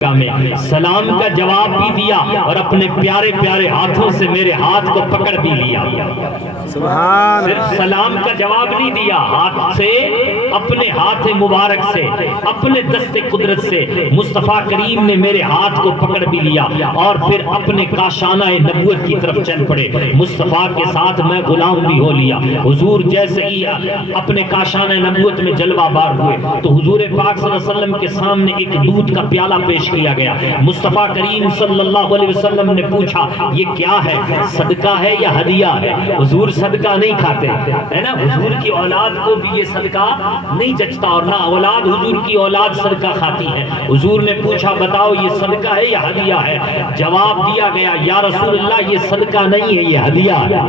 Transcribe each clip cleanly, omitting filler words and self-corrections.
میں سلام کا جواب بھی دیا اور اپنے پیارے پیارے ہاتھوں سے میرے ہاتھ کو پکڑ بھی لیا۔ صرف سلام کا جواب نہیں دیا، ہاتھ سے اپنے ہاتھ مبارک سے اپنے دست قدرت سے مصطفیٰ کریم نے میرے ہاتھ کو پکڑ بھی لیا اور پھر اپنے کاشانہ نبوت کی طرف چل پڑے۔ مصطفیٰ کے ساتھ میں غلام بھی ہو لیا۔ حضور جیسے ہی اپنے کاشانہ نبوت میں جلوہ بار ہوئے تو حضور پاک صلی اللہ علیہ وسلم کے سامنے ایک دودھ کا پیالہ پیش کیا گیا۔ مصطفیٰ کریم صلی اللہ علیہ وسلم نے پوچھا یہ کیا ہے، صدقہ ہے یا ہدیہ ہے؟ حضور صدقہ نہیں کھاتے ہے نا، حضور کی اولاد کو بھی یہ صدقہ نہیں جچتا اور نہ اولاد حضور کی اولاد صدقہ کھاتی ہے۔ حضور نے پوچھا بتاؤ یہ صدقہ ہے یا ہدیہ ہے؟ جواب دیا گیا یا رسول اللہ یہ صدقہ نہیں ہے، یہ ہدیہ ہے،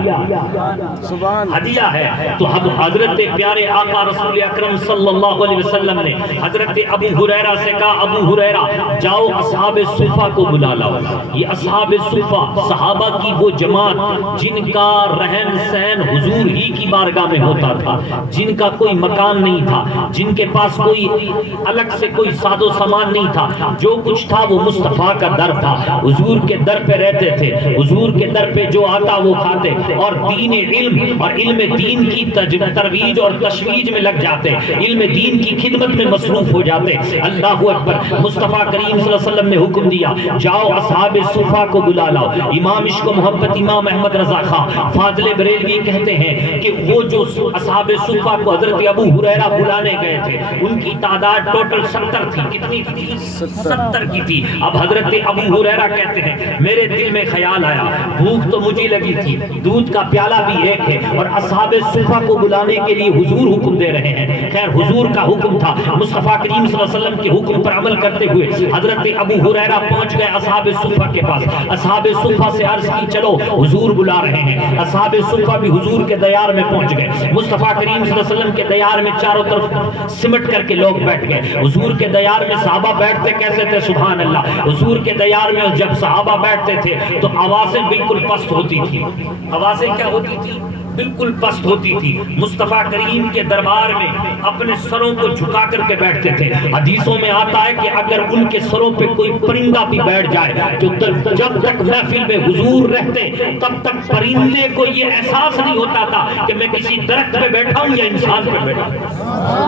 ہدیہ ہے۔ تو اب حضرت پیارے آقا رسول اکرم صلی اللہ علیہ وسلم نے حضرت ابو ہریرہ سے کہا ابو ہریرہ جاؤ اصحاب صفہ کو بلا لاؤ۔ یہ اصحاب صفہ صحابہ کی وہ جماعت جن کا رہن سہن حضور ہی کی بارگاہ میں ہوتا تھا، جن کا کوئی مکان نہیں تھا، جن کے پاس کوئی الگ سے کوئی ساز و سامان نہیں تھا، جو کچھ تھا وہ مصطفیٰ کا در تھا۔ حضور کے در پہ رہتے تھے، حضور کے در پہ جو آتا وہ کھاتے اور دین علم اور علم دین کی ترویج اور تشویج میں لگ جاتے، علم دین کی خدمت میں مصروف ہو جاتے۔ اللہ اکبر۔ مصطفیٰ کریم صلی اللہ علیہ وسلم نے حکم دیا جاؤ اصحاب صفہ کو بلا لاؤ۔ امام عشق و محبت امام احمد رضا خان فاضل بریلوی کہتے ہیں کہ وہ جو اصحاب صفہ کو حضرت ابو ہریرہ بلانے گئے تھے ان کی تعداد ٹوٹل 70 تھی۔ کتنی تھی؟ 70 کی تھی۔ اب حضرت ابو ہریرہ کہتے ہیں میرے دل میں خیال آیا، بھوک تو مجھے لگی تھی، دودھ کا پیالہ بھی ایک ہے اور اصحاب صفہ کو بلانے کے لیے حضور حکم دے رہے ہیں۔ خیر حضور کا حکم تھا، مصطفیٰ کریم صلی اللہ علیہ وسلم کے حکم پر عمل کرتے ہوئے حضرت ابو ہریرہ پہنچ گئے اصحاب صفہ کے پاس۔ اصحاب صفہ سے عرض کی چلو حضور بلا رہے ہیں۔ اصحاب صفہ بھی حضور کے دیار میں پہنچ گئے۔ مصطفیٰ کریم صلی اللہ علیہ وسلم کے دیار میں چاروں طرف سمٹ کر کے لوگ بیٹھ گئے۔ حضور کے دیار میں صحابہ بیٹھتے کیسے تھے سبحان اللہ، حضور کے دیار میں جب صحابہ بیٹھتے تھے تو آوازیں بالکل پست ہوتی تھی۔ آوازیں کیا ہوتی تھی؟ بالکل پست ہوتی تھی۔ مصطفیٰ کریم کے دربار میں اپنے سروں کو جھکا کر کے بیٹھتے تھے۔ حدیثوں میں آتا ہے کہ اگر ان کے سروں پہ کوئی پرندہ بھی بیٹھ جائے تو جب تک محفل میں حضور رہتے تب تک پرندے کو یہ احساس نہیں ہوتا تھا کہ میں کسی درخت پہ بیٹھا ہوں یا انسان پہ بیٹھا ہوں۔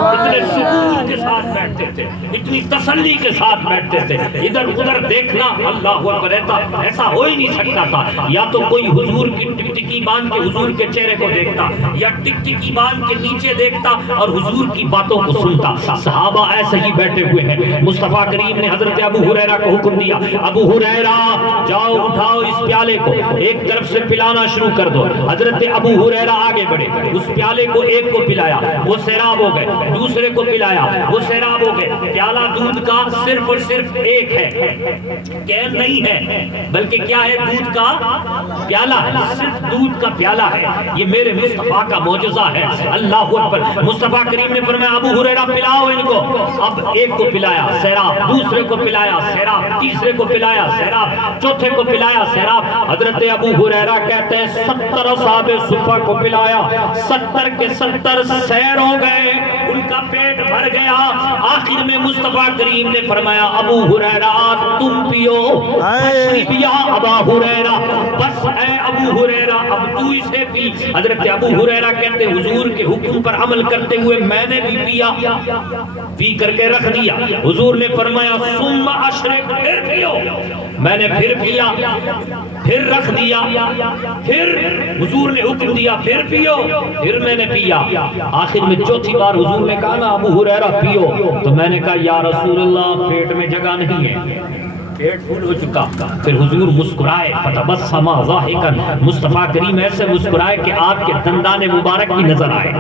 اتنے سکون کے ساتھ بیٹھتے تھے، اتنی تسلی کے ساتھ بیٹھتے تھے، ادھر ادھر دیکھنا اللہ اکبر ایسا ہو ہی نہیں سکتا تھا۔ یا تو کوئی حضور کی ٹکٹکی باندھ کے حضور کے چہرے کو دیکھتا یا ٹکٹکی باندھ کے نیچے دیکھتا اور حضور کی باتوں کو سنتا۔ صحابہ ایسے ہی بیٹھے ہوئے ہیں۔ مصطفیٰ کریم نے حضرت ابو ہریرہ کو حکم دیا ابو ہریرہ جاؤ اٹھاؤ اس پیالے کو، ایک طرف سے پلانا شروع کر دو۔ حضرت ابو ہریرہ آگے بڑھے، اس پیالے کو ایک کو پلایا وہ سیراب ہو گئے، دوسرے کو پلایا وہ سیراب ہو گئے۔ پیالہ دودھ کا صرف اور صرف ایک ہے، کین نہیں ہے بلکہ کیا ہے؟ دودھ کا پیالہ ہے، صرف دودھ کا پیالہ ہے۔ یہ میرے مصطفیٰ کا معجزہ ہے۔ اللہ اکبر۔ مصطفیٰ کریم نے فرمایا ابو ہریرہ پلاؤ ان کو۔ اب ایک کو پلایا سیراب، دوسرے کو پلایا سیراب، تیسرے کو پلایا سیراب، چوتھے کو پلایا سیراب۔ حضرت ابو ہریرہ کہتے ہیں 70 اصحاب صفہ کو پلایا، 70 کے 70 سیر ہو گئے، ان کا پیٹ بھر گیا۔ آخر میں مصطفیٰ کریم نے فرمایا ابو ہریرہ تم پیو، یا ابا ہریرہ بس اے ابو ہریرہ اب تو اسے پی۔ حضرت ابو ہریرہ کہتے حضور کے حکم پر عمل کرتے ہوئے میں نے بھی پیا، پی کر کے رکھ دیا۔ حضور نے فرمایا ثم اشرب، پھر پیو۔ میں نے پھر پیا، پھر رکھ دیا، پھر حضور نے حکم دیا پھر پیو، پھر میں نے پیا۔ آخر میں چوتھی بار حضور نے کہا نا ابو ہریرہ پیو، تو میں نے کہا یا رسول اللہ پیٹ میں جگہ نہیں ہے، پیٹ فل ہو چکا۔ پھر حضور مسکرائے فتبسم ضاحکا، مصطفیٰ کریم ایسے مسکرائے کہ آپ کے دندان مبارک بھی نظر آئے۔